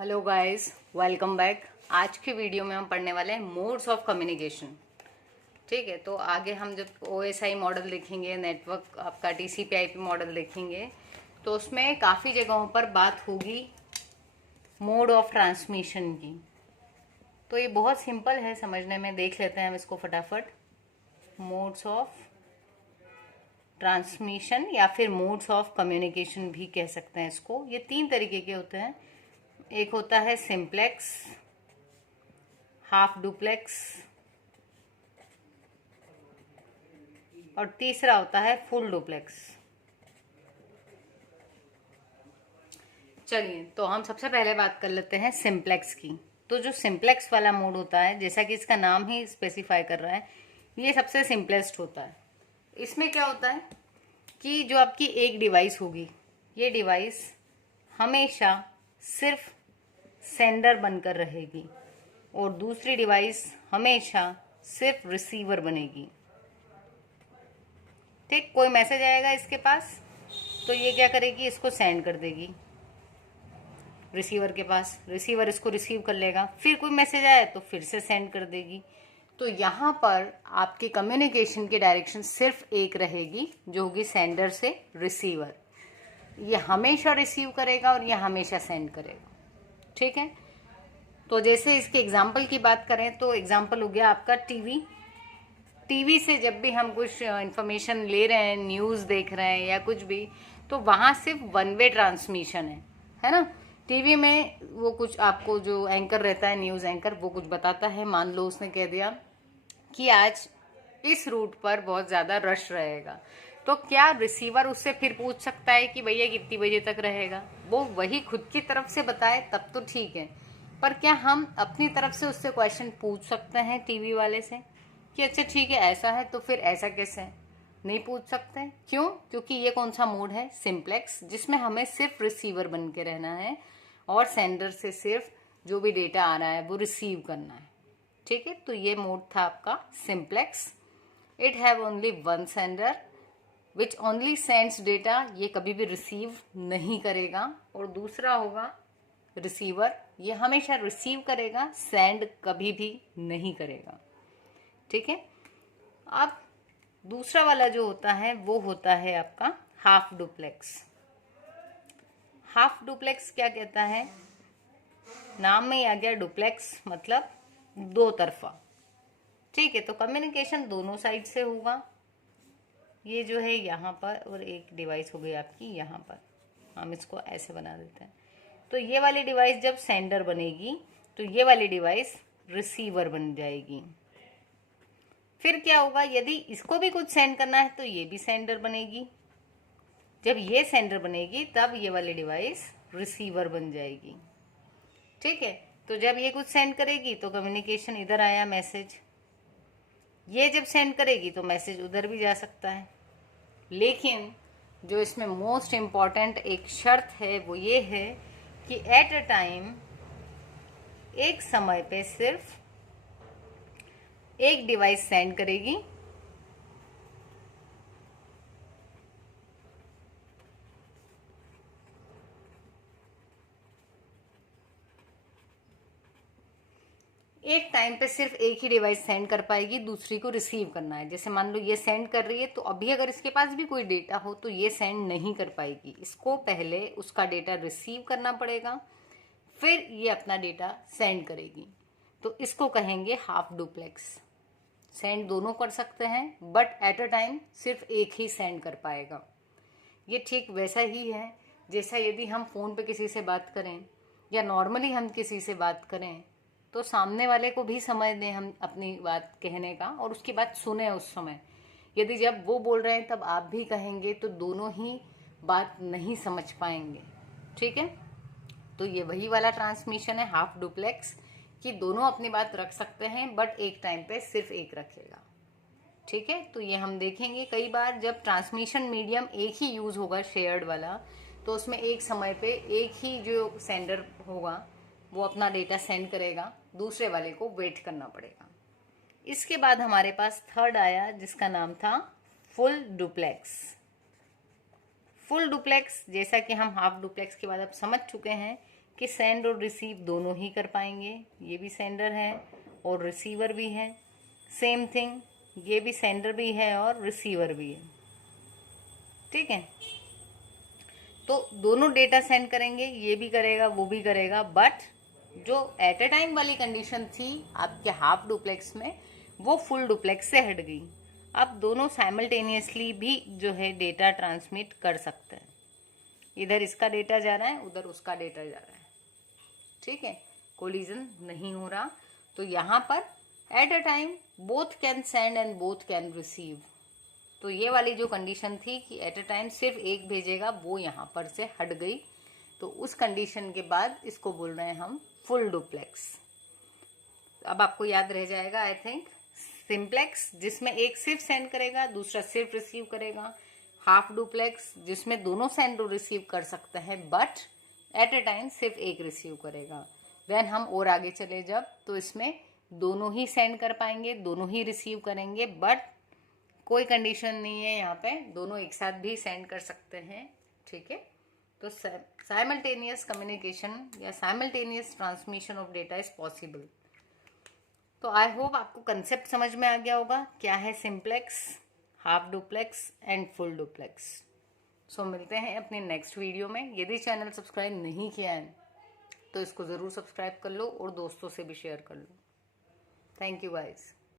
Hello guys, welcome back. आज की video में हम पढ़ने वाले हैं मोड्स ऑफ कम्युनिकेशन। ठीक है, तो आगे हम जब OSI मॉडल देखेंगे, नेटवर्क आपका TCP/IP मॉडल देखेंगे, तो उसमें काफ़ी जगहों पर बात होगी मोड ऑफ ट्रांसमिशन की। तो ये बहुत सिंपल है समझने में, देख लेते हैं हम इसको फटाफट। मोड्स ऑफ ट्रांसमिशन या फिर मोड्स ऑफ कम्युनिकेशन भी कह सकते हैं इसको। ये 3 तरीके के होते हैं। एक होता है सिंप्लेक्स, हाफ डुप्लेक्स और तीसरा होता है फुल डुप्लेक्स। चलिए, तो हम सबसे पहले बात कर लेते हैं सिंप्लेक्स की। तो जो सिंप्लेक्स वाला मोड होता है, जैसा कि इसका नाम ही स्पेसिफाई कर रहा है, ये सबसे सिंपलेस्ट होता है। इसमें क्या होता है कि जो आपकी एक डिवाइस होगी, ये डिवाइस हमेशा सिर्फ सेंडर बनकर रहेगी और दूसरी डिवाइस हमेशा सिर्फ रिसीवर बनेगी। ठीक, कोई मैसेज आएगा इसके पास तो ये क्या करेगी, इसको सेंड कर देगी रिसीवर के पास। रिसीवर इसको रिसीव कर लेगा, फिर कोई मैसेज आए तो फिर से सेंड कर देगी। तो यहाँ पर आपके कम्युनिकेशन की डायरेक्शन सिर्फ एक रहेगी, जो होगी सेंडर से रिसीवर। ये हमेशा रिसीव करेगा और ये हमेशा सेंड करेगा। ठीक है, तो जैसे इसके एग्जाम्पल की बात करें तो एग्जाम्पल हो गया आपका टीवी से जब भी हम कुछ इंफॉर्मेशन ले रहे हैं, न्यूज़ देख रहे हैं या कुछ भी, तो वहाँ सिर्फ वन वे ट्रांसमिशन है ना। टीवी में वो कुछ आपको जो एंकर रहता है, न्यूज़ एंकर, वो कुछ बताता है। मान लो उसने कह दिया कि आज इस रूट पर बहुत ज़्यादा रश रहेगा, तो क्या रिसीवर उससे फिर पूछ सकता है कि भैया कितनी बजे तक रहेगा? वो वही खुद की तरफ से बताए तब तो ठीक है, पर क्या हम अपनी तरफ से उससे क्वेश्चन पूछ सकते हैं टीवी वाले से कि अच्छा ठीक है ऐसा है, तो फिर ऐसा कैसे है? नहीं पूछ सकते। क्यों? क्योंकि ये कौन सा मोड है? सिंप्लेक्स, जिसमें हमें सिर्फ रिसीवर बन के रहना है और सेंडर से सिर्फ जो भी डेटा आ रहा है वो रिसीव करना है। ठीक है, तो ये मोड था आपका simplex. It have only one sender which only sends data, ये कभी भी रिसीव नहीं करेगा। और दूसरा होगा रिसीवर, ये हमेशा रिसीव करेगा, सेंड कभी भी नहीं करेगा। ठीक है, अब दूसरा वाला जो होता है वो होता है आपका हाफ डुप्लेक्स। हाफ डुप्लेक्स क्या कहता है? नाम में ही आ गया, डुप्लेक्स मतलब दो तरफा। ठीक है, तो कम्युनिकेशन दोनों साइड से होगा। ये जो है यहाँ पर, और एक डिवाइस हो गई आपकी यहाँ पर, हम इसको ऐसे बना देते हैं। तो ये वाली डिवाइस जब सेंडर बनेगी तो ये वाली डिवाइस रिसीवर बन जाएगी। फिर क्या होगा, यदि इसको भी कुछ सेंड करना है तो ये भी सेंडर बनेगी। जब ये सेंडर बनेगी तब ये वाली डिवाइस रिसीवर बन जाएगी। ठीक है, तो जब ये कुछ सेंड करेगी तो कम्युनिकेशन इधर आया मैसेज, ये जब सेंड करेगी तो मैसेज उधर भी जा सकता है। लेकिन जो इसमें मोस्ट इम्पॉर्टेंट एक शर्त है वो ये है कि एट अ टाइम, एक समय पे सिर्फ एक डिवाइस सेंड करेगी एक टाइम पे सिर्फ एक ही डिवाइस सेंड कर पाएगी, दूसरी को रिसीव करना है। जैसे मान लो ये सेंड कर रही है, तो अभी अगर इसके पास भी कोई डेटा हो तो ये सेंड नहीं कर पाएगी। इसको पहले उसका डेटा रिसीव करना पड़ेगा, फिर ये अपना डेटा सेंड करेगी। तो इसको कहेंगे हाफ डुप्लेक्स। सेंड दोनों कर सकते हैं बट एट अ टाइम सिर्फ एक ही सेंड कर पाएगा। ये ठीक वैसा ही है जैसा यदि हम फ़ोन पे किसी से बात करें या नॉर्मली हम किसी से बात करें, तो सामने वाले को भी समय दें हम अपनी बात कहने का और उसकी बात सुने उस समय। यदि जब वो बोल रहे हैं तब आप भी कहेंगे तो दोनों ही बात नहीं समझ पाएंगे। ठीक है, तो ये वही वाला ट्रांसमिशन है हाफ डुप्लेक्स, कि दोनों अपनी बात रख सकते हैं बट एक टाइम पे सिर्फ एक रखेगा। ठीक है, तो ये हम देखेंगे कई बार जब ट्रांसमिशन मीडियम एक ही यूज होगा, शेयर्ड वाला, तो उसमें एक समय पे एक ही जो सेंडर होगा वो अपना डेटा सेंड करेगा, दूसरे वाले को वेट करना पड़ेगा। इसके बाद हमारे पास थर्ड आया जिसका नाम था फुल डुप्लेक्स। फुल डुप्लेक्स, जैसा कि हम हाफ डुप्लेक्स के बाद अब समझ चुके हैं कि सेंड और रिसीव दोनों ही कर पाएंगे। ये भी सेंडर है और रिसीवर भी है। सेम थिंग, ये भी सेंडर भी है और रिसीवर भी है। ठीक है, तो दोनों डेटा सेंड करेंगे, ये भी करेगा वो भी करेगा, बट जो एट ए टाइम वाली कंडीशन थी आपके हाफ डुप्लेक्स में, वो फुल डुप्लेक्स से हट गई। अब दोनों साइमल्टेनियसली भी जो है डेटा ट्रांसमिट कर सकते हैं। इधर इसका डेटा जा रहा है, उधर उसका डेटा जा रहा है। ठीक है, कोलिजन नहीं हो रहा। तो यहाँ पर at a time both can send and both can receive. तो ये वाली जो कंडीशन थी कि एट अ टाइम सिर्फ एक भेजेगा, वो यहाँ पर से हट गई। तो उस कंडीशन के बाद इसको बोल रहे हैं हम फुल डुप्लेक्स। अब आपको याद रह जाएगा आई थिंक, सिंप्लेक्स जिसमें एक सिर्फ सेंड करेगा, दूसरा सिर्फ रिसीव करेगा। हाफ डुप्लेक्स जिसमें दोनों सेंड और रिसीव कर सकते हैं, बट एट ए टाइम सिर्फ एक रिसीव करेगा। देन हम और आगे चले जब, तो इसमें दोनों ही सेंड कर पाएंगे, दोनों ही रिसीव करेंगे, बट कोई कंडीशन नहीं है यहाँ पे, दोनों एक साथ भी सेंड कर सकते हैं। ठीक है, तो साइमल्टेनियस कम्युनिकेशन या simultaneous transmission of data is possible. तो आई होप आपको कंसेप्ट समझ में आ गया होगा, क्या है simplex, half duplex and full duplex. So मिलते हैं अपने नेक्स्ट वीडियो में। यदि चैनल सब्सक्राइब नहीं किया है तो इसको ज़रूर सब्सक्राइब कर लो और दोस्तों से भी शेयर कर लो। Thank you guys.